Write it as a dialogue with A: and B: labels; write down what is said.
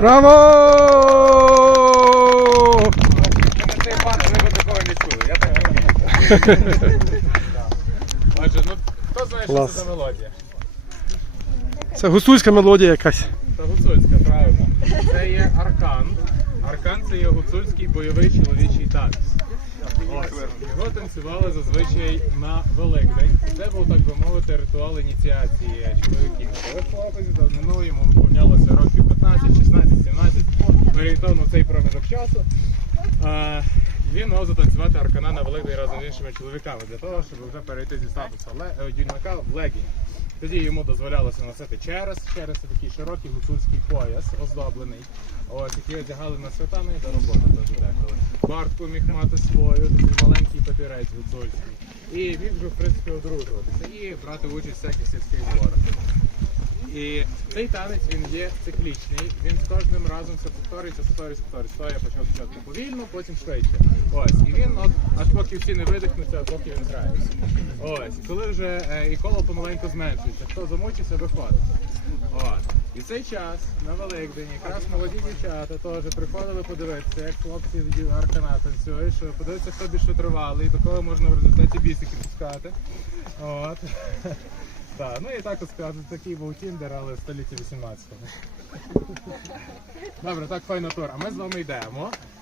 A: Браво!
B: Цей пан, ви такого не чули. Я так не. Отже, ну хто знає, що це за мелодія?
A: Це гуцульська мелодія якась.
B: Це гуцульська, правильно. Це є аркан. Аркан це є гуцульський бойовий чоловічий танець. Ось. Його танцювали зазвичай на Великдень. Це був, так би мовити, ритуал ініціації чоловіків. Коли хлопець давнину йому виповнялося років 15, 16, 17, орієнтовно цей проміжок часу. Він мав затанцювати аркана на Великдень разом з іншими чоловіками для того, щоб вже перейти зі статусу е, юнака в легінь. Тоді йому дозволялося носити через, через такий широкий гуцульський пояс, оздоблений, ось, який одягали на свята, і до роботи теж деколи. Бартку міг мати свою, такий маленький папірець гуцульський. І міг вже, в принципі, одружуватися і брати участь в всяких сільських зборах. І цей танець він є циклічний, він з кожним разом все повторюється, повторюється, повторюється. То я почав спочатку повільно, потім швидше. Ось. І він от, аж поки всі не видихнуться, поки він грається. Ось. Коли вже е, і коло помаленьку зменшується, хто замучився, виходить. От. І цей час на Великдень якраз молоді дівчата теж приходили подивитися, як хлопці від аркана танцюють, що подивитися, хто більш витривалий, і такого можна в результаті бісики пускати. От. Так, ну і так скажу, такий був Тіндер, але століття столітті 18-го. Добре, так файно тур. А ми з вами йдемо